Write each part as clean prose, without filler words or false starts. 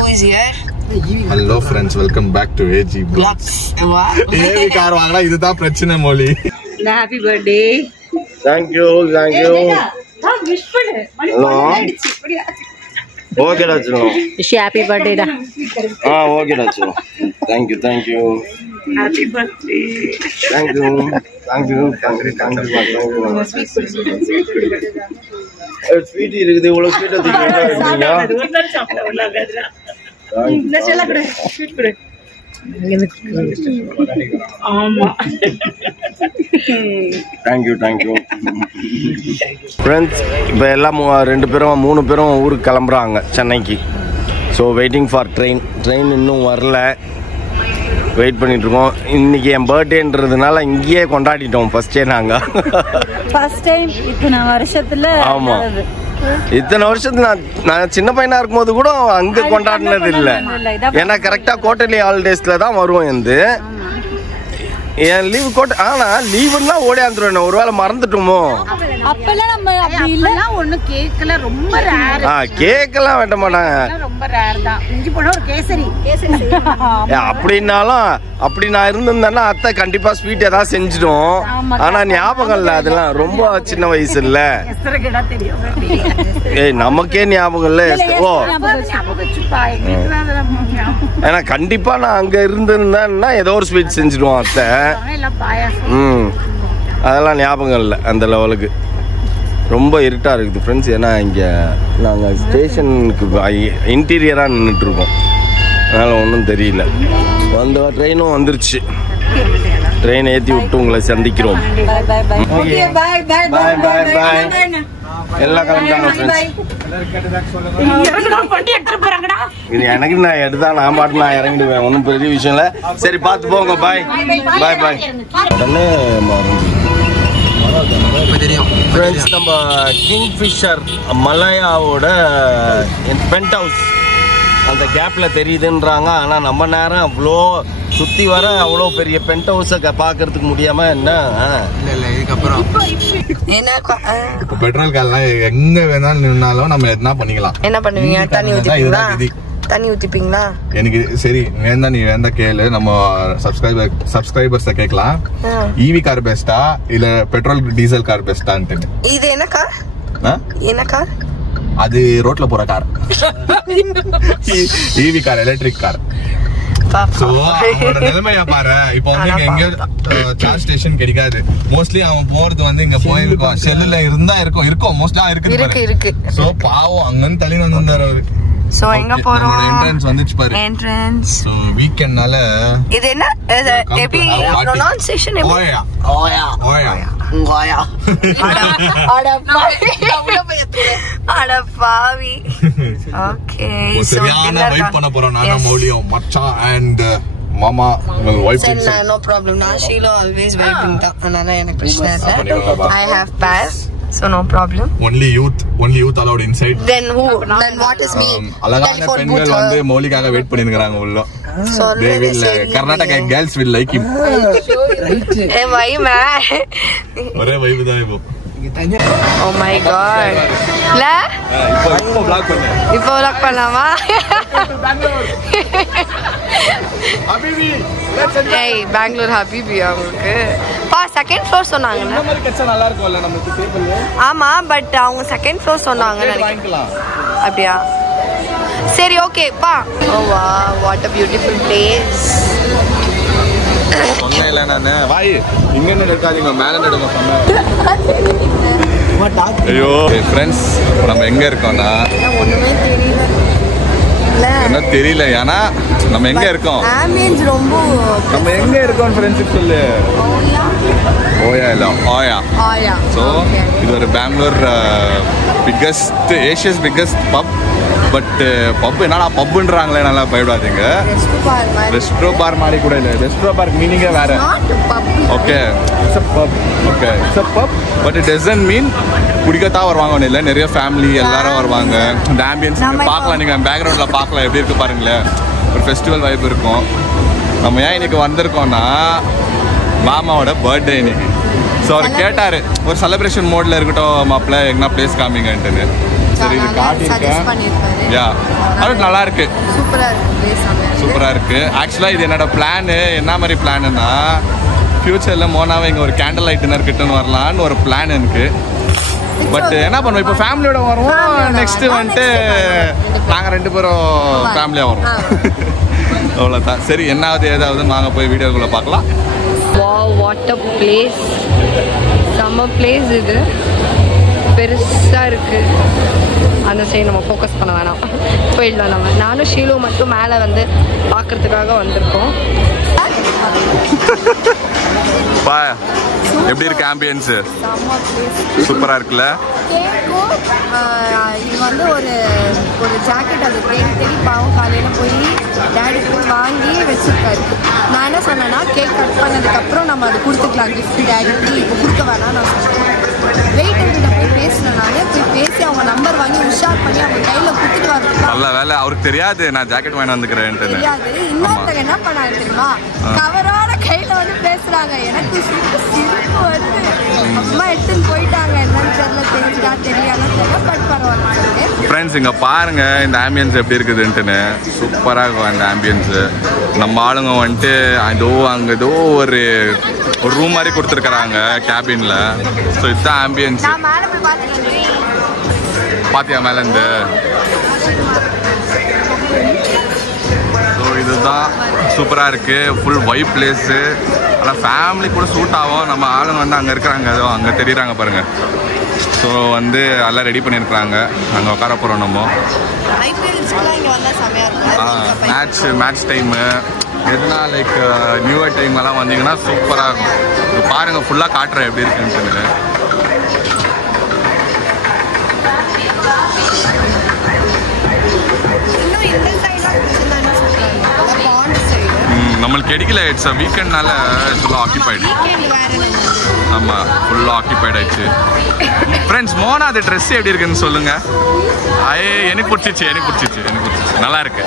who is here? Hello friends, welcome back to AG Vlogs. AV car வாங்கலாம் இதுதான் பிரச்சனை Molly. Happy birthday. Thank you. Wish பண்ணு. Okay Rachno. Wish happy birthday da. Okay Rachno. Thank you. Happy birthday. Thank you. Sweet இருக்குது இவ்வளவு sweet எடுத்துக்கிட்டீங்க. ஒரு நாள் சாப்பிட உள்ளாதடா. இந்த செல்ல குடு. ஸ்வீட் குடு. ஆமா. Thank you. Friends, இப்போ எல்லாம் 3 பேரும் ஊருக்கு கிளம்புறாங்க சென்னைக்கு. ஸோ வெயிட்டிங் ஃபார் ட்ரெயின் இன்னும் வரல. வெயிட் பண்ணிட்டு இருக்கோம். இன்னைக்கு என் பர்த்டேன்றதுனால இங்கேயே கொண்டாடிட்டோம் ஃபர்ஸ்டே நாங்கள். ஃபர்ஸ்ட் டைம் இத்தனை வருஷத்துல. ஆமாம், இத்தனை வருஷத்துல நான் சின்ன பையனா இருக்கும்போது கூட அங்கே கொண்டாடினது இல்லை. ஏன்னா கரெக்டாக குவார்டர்லி ஹாலிடேஸ்ல தான் வருவோம். என் லீவ் கோட். ஆனா லீவுன்னா ஓடியாந்துருவேன். ஒருவேளை மறந்துட்டோமோ? அப்பெல்லாம் நம்ம அப்படி இல்ல. ஒண்ணு கேக்கல ரொம்ப ரேர். கேக்கெல்லாம் வெட்ட மாட்டாங்க. ரொம்ப ரேர் தான். இஞ்சி போட ஒரு கேசரி. அப்படின்னாலும் அப்படி நான் இருந்திருந்தேன்னா அத்தை கண்டிப்பா ஸ்வீட் ஏதாவது செஞ்சிடும். ஆனா ஞாபகம் இல்ல. அதெல்லாம் ரொம்ப சின்ன வயசு இல்ல. ஏய் நமக்கே ஞாபகம் இல்ல. ஓ ஏன்னா கண்டிப்பா நான் அங்க இருந்திருந்தேன்னா ஏதோ ஒரு ஸ்வீட் செஞ்சிடுவோம் அத்தை. அதெல்லாம் ஞாபகம் இல்லை அந்த லெவலுக்கு. ரொம்ப இருட்டாக இருக்குது ஃப்ரெண்ட்ஸ். ஏன்னா இங்கே நாங்கள் ஸ்டேஷனுக்கு இன்டீரியராக நின்றுட்டுருக்கோம். அதனால் ஒன்றும் தெரியல. ட்ரெயினும் வந்துருச்சு. ட்ரெயின் ஏற்றி விட்டு உங்களை சந்திக்கிறோம். எல்லாம் கிளம்பிட்டாங்க ஃப்ரெண்ட்ஸ். இது எனக்கு நான் எடுத்தா நான் பாட்டு நான் இறங்கிடுவேன். ஒன்றும் பெரிய விஷயம் இல்லை. சரி பார்த்து போங்க. பாய். உடனே ஃப்ரெண்ட்ஸ் நம்ம கிங்ஃபிஷர் மலாயாவோட பென்ட் ஹவுஸ் அந்த கேப்ல தெரியுதுன்றாங்க. ஆனால் நம்ம நேரம் அவ்வளோ சுற்றி வர அவ்வளோ பெரிய பென்ட் ஹவுஸை பார்க்கறதுக்கு முடியாம என்ன இதுக்கப்புறம் பெட்ரோல் கார்லாம் எங்க வேணாலும் நின்னாலும் நம்ம என்ன பண்ணிக்கலாம். என்ன பண்ணுவீங்க? தண்ணி ஊத்திப்பீங்களா? எனக்கு சரி வேண்டா, நீ வேண்டா கேளு. நம்ம சப்ஸ்கிரைபர்ஸ கேட்கலாம். ஈவி கார் பெஸ்டா இல்ல பெட்ரோல் டீசல் கார் பெஸ்டான்ட்டு. இது என்ன கார்? அது ரோட்ல போற car. EV car, electric car. So அவனோட நிலைமையா பாரு. இப்போ வந்து எங்க சார்ஜ் ஸ்டேஷன் கிடைக்காது. மோஸ்ட்லி அவன் போறது வந்து இங்க போயிருக்கோம். செல்லுல இருந்தா இருக்கும் மோஸ்டா இருக்கு. சோ பாவம் அங்கன்னு தள்ளி வந்தாரு அவரு. சோ எங்க போறோம்? என்ட்ரன்ஸ் வந்துச்சு பாரு. என்ட்ரன்ஸ். சோ வீக்கெண்ட்னால இது என்ன எப்படி ப்ரொனன்சியேஷன்? ஓயா. அட பாவி. ஓகே சோ சரியான வைப் பண்ண போறோம். நான் மௌலியம் மச்சான் அண்ட் மாமா வைப் பண்ண. No problem. நான் ஷீலோ ஆல்வேஸ் வைப்பிங் தான். அதனால எனக்கு பிரச்சனை இல்ல. I have pass. So no problem. Only youth allowed inside. Then who? Then what is me? அழகான பெண்கள் வந்து மௌலிகாக வெயிட் பண்ணிருக்காங்க உள்ள. They will Karnataka girls will like him. Eh why man? ஒரே வைப் தான் இப்போ. Oh my god. La? இப்போ vlog பண்ணலாமா? Habibi. Hey, Bangalore Habibi உங்களுக்கு. செகண்ட் ஃப்ளோர் சொன்னாங்க. இந்த மாதிரி கட்சா நல்லா இருக்கும்ல நமக்கு டேபிள். ஆமா பட் அவங்க செகண்ட் ஃப்ளோர் சொன்னாங்க நினைக்கிறேன். அப்படியே சரி ஓகே பா. ஓ வா வாட் a beautiful place. சொன்னேல நானே வாய் இங்க நடக்காதீங்க மேல நடங்க சொன்னேன். ஐயோ फ्रेंड्स நம்ம எங்க இருக்கோம்னா ஒண்ணுமே தெரியல. என்ன தெரியல. ஏன்னா நம்ம எங்க இருக்கோம்? ஆம்பியன்ஸ் ரொம்ப. நம்ம எங்க இருக்கோம் ஃப்ரெண்ட்ஸ் சொல்லு. ஓயா. ஸோ இது ஒரு Bangalore Asia's biggest pub. But pub என்னன்னா பப்புன்றாங்களே, நல்லா பயப்படாதீங்க. ரெஸ்ட்ரோ பார் மாதிரி கூட இல்லை. ரெஸ்ட்ரோ பார் மீனிங்கே வேற. Okay it's a pub but it doesn't mean குடிக்கத்தான் வருவாங்க. இல்லை நிறைய ஃபேமிலி எல்லாரும் வருவாங்க. இந்த ஆம்பியன்ஸ் பார்க்கலாம். நீங்கள் பேக்ரவுண்டில் பார்க்கலாம் எப்படி இருக்கு பாருங்களேன். ஒரு ஃபெஸ்டிவல் வைப் இருக்கும். நம்ம ஏன் இன்னைக்கு வந்திருக்கோம்னா மாமாவோட பர்த்டே இன்னைக்கு. ஸோ அவர் கேட்டார் ஒரு செலிப்ரேஷன் மோடில் இருக்கட்டும் மாப்பிள்ள எங்கன்னா பிளேஸ் காமிங்கன்ட்டு. சரி இது காட்டியிருக்கேன். யா அது நல்லா இருக்கு, சூப்பராக இருக்கு. ஆக்சுவலாக இது என்னோட பிளானு. என்ன மாதிரி பிளானுன்னா ஃபியூச்சரில் மோனாவை இங்கே ஒரு கேண்டில் லைட் டின்னர் கிட்டன்னு வரலான்னு ஒரு பிளான் எனக்கு. பட் என்ன பண்ணுவோம், இப்போ ஃபேமிலியோட வருவோம், நெக்ஸ்ட் வந்துட்டு நாங்கள் 2 பேரும் ஃபேமிலியாக வரோம். அவ்வளோதான். சரி என்னாவது ஏதாவது நாங்கள் போய் வீடியோக்குள்ளே பார்க்கலாம். வாட் அ பிளேஸ், செம்ம பிளேஸ். இது பெருசாக இருக்கு. அந்த சைடு நம்ம ஃபோக்கஸ் பண்ண வேணாம், போயிடலாம். நம்ம நானும் ஷீலு மட்டும் மேலே வந்து பார்க்கறதுக்காக வந்திருக்கோம். பா எப்படி இருக்கு ஆம்பியன்ஸு? சூப்பராக இருக்குல்ல. இது வந்து ஒரு ஜாக்கெட் அது தேடி பாவம் காலையில் போய் டேடி போய் வாங்கி வச்சுருக்காரு. நான் என்ன சொன்னேன்னா கேக் கட் பண்ணதுக்கப்புறம் நம்ம அது கொடுத்துக்கலாம் கிஃப்ட் டேடிக்கு, இப்போ கொடுக்க வேணாம் நான் சொன்னேன். வெயிட்டர்கிட்ட போய் பேசினேன். நான் போய் பேசி அவங்க நம்பர் வாங்கி உஷார் பண்ணி அவங்க கையில் கொடுத்துட்டு வரதுக்கு நல்ல வேலை. அவருக்கு தெரியாது நான் ஜாக்கெட் வாங்கி வந்துக்கிறேன் தெரியாது. இன்னொருத்தங்க என்ன பண்ணாங்க தெரியுமா, கவரோட கையில் வந்து பேசுகிறாங்க. எனக்கு சிரிப்பு வருது. அம்மா எடுத்துன்னு போயிட்டாங்க. என்னன்னு தெரியல, தெரிஞ்சுதா தெரியாத தெரியல, பட் பரவாயில்ல. ஃப்ரெண்ட்ஸ் இங்கே பாருங்க இந்த ஆம்பியன்ஸ் எப்படி இருக்குதுன்ட்டுன்னு. சூப்பராக இருக்கும் அந்த ஆம்பியன்ஸு. நம்ம ஆளுங்க வந்துட்டு அங்கே ஏதோ ஒரு ரூம் மாதிரி கொடுத்துருக்குறாங்க கேபின்ல. ஸோ இதுதான் ஆம்பியன்ஸ். பாத்தியா மேலேருந்து? ஸோ இதுதான் சூப்பராக இருக்குது. Full vibe place. ஆனால் ஃபேமிலி கூட சூட் ஆகும். நம்ம ஆளுங்க வந்து அங்கே இருக்கிறாங்க, ஏதோ அங்கே தெரியுறாங்க பாருங்கள். ஸோ வந்து எல்லாம் ரெடி பண்ணியிருக்கிறாங்க. அங்கே உட்கார போகிறோம் நம்ம. மேட்ச் டைமு எதுனா லைக் நியூ இயர் டைம் எல்லாம் வந்தீங்கன்னா சூப்பராக இருக்கும். பாருங்கள் ஃபுல்லாக காட்டுறேன் எப்படி இருக்குன்னு. நம்மளுக்கு கிடைக்கல. இட்ஸ் அ வீக்கெண்ட்னால ஃபுல்லாக ஆக்கியபைடு. ஆமாம் ஃபுல்லாக ஆக்கியபைட் ஆயிடுச்சு. ஃப்ரெண்ட்ஸ் மோனா அது ட்ரெஸ் எப்படி இருக்குன்னு சொல்லுங்க. எனக்கு பிடிச்சிச்சு. நல்லா இருக்கு,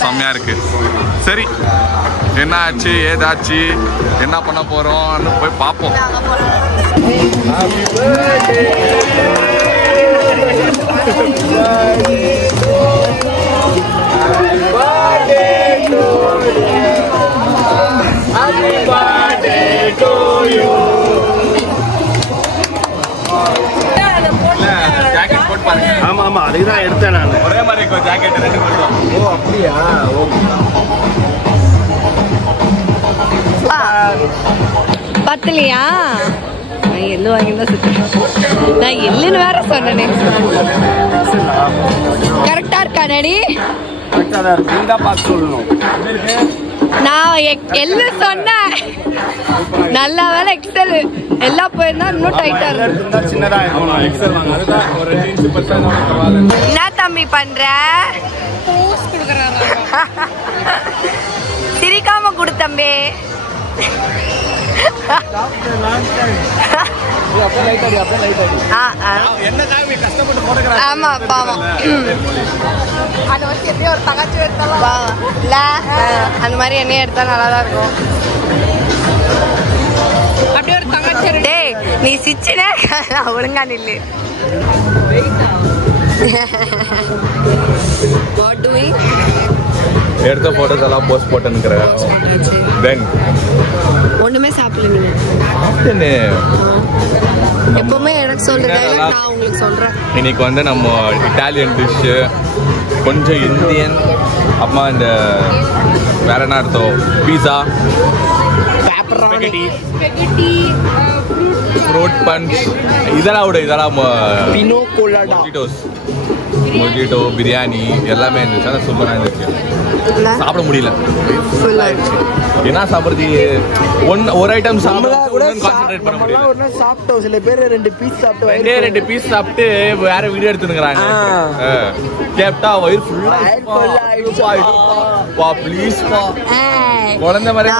செம்மையாக இருக்கு. சரி என்ன ஆச்சு ஏதாச்சு என்ன பண்ண போகிறோம்னு போய் பார்ப்போம். ஆமா ஆமா அதுதான் எடுத்தேன் நான். ஒரே மாதிரி இருக்கும் ஜாக்கெட் 2 பேரும். ஓ அப்படியா? பத்தலையா? நான் எள்ளு வாங்கிதான் சுத்தேன். நான் எள்ளுன்னு வேற சொன்னேனே. கரெக்டா இருக்கா டாடி? நான் எள்ளு சொன்னேன். நல்ல வேலை எக்ஸல் எல்லாம் போயிருந்தா இன்னும் டைட்டா இருக்கும். என்ன தம்பி பண்ற? சிரிக்காம கொடு தம்பி. ஆமா பாவம். அந்த மாதிரி எண்ணெய் எடுத்தா நல்லாதான் இருக்கும். அப்படியே ஒரு தங்கச்சி. டேய் நீ சிச்சுனே ஒழுங்கா நில்லு. What doing? எடுத்த போட்டோஸ் எல்லாம் போஸ்ட் போட்டுன்னுக்கிறேன். தென் ஒண்ணுமே சாப்பிடல. எப்பவுமே எனக்கு சொல்றேன், நான் உங்களுக்கு சொல்றேன். இன்னைக்கு வந்து நம்ம இட்டாலியன் டிஷ்ஷு, கொஞ்சம் இந்தியன், அப்புறமா இந்த வேற என்ன அர்த்தம், பீஸா, ஃப்ரூட் பஞ்ச், இதெல்லாம் மொஜிட்டோ பிரியாணி எல்லாமே இருந்துச்சு. அதான் சூப்பராக இருந்துச்சு. சாப்பிட முடியல, என்ன சாப்பிட்றது, ஒரு ஐட்டம் கான்சென்ட்ரேட் பண்ண முடியல. சாப்பிட்டோம் சில பேர் 2 பீஸ் சாப்பிட்டு வேற வீடியோ எடுத்துக்கிறாங்க. கேப்டா வயிறு ஃபுல்லா ப்ளீஸ் குழந்தை மாதிரி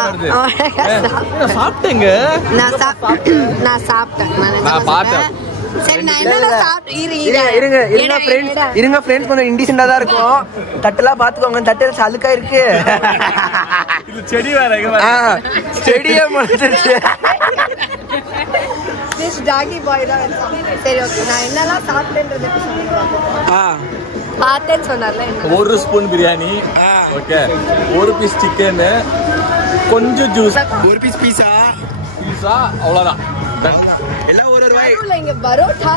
சாப்பிட்டேங்க. நான் பார்த்தேன். இருங்க ஃப்ரெண்ட்ஸ், கொஞ்சம் இன்டிசென்டா தான் இருக்கும். தட்டெல்லாம் பாத்துக்கோங்க, தட்டு சலுக்கா இருக்கு. செடி வேற செடியே அட்லீஸ்ட் ஜாக்கி பாய் தான் வச்சான். சரி ஓகே, நான் என்னெல்லாம் சாப்பிட்டேன்றது சொல்லுவேன். பார்த்தேன்னு சொன்னார்ல. ஒரு ஸ்பூன் பிரியாணி, ஓகே, ஒரு பீஸ் சிக்கன், கொஞ்சம் ஜூஸ், ஒரு பீஸ் பீஸா அவ்வளோதான். எல்லாம் ஒரு ரூபாய். இங்க பரோட்டா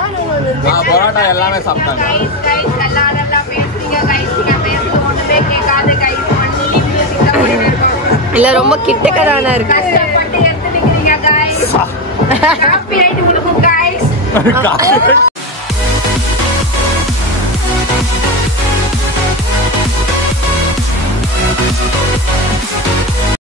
பரோட்டா எல்லாமே சாப்பிட்டாங்க. இல்ல ரொம்ப கிட்டக்கதான இருக்கு.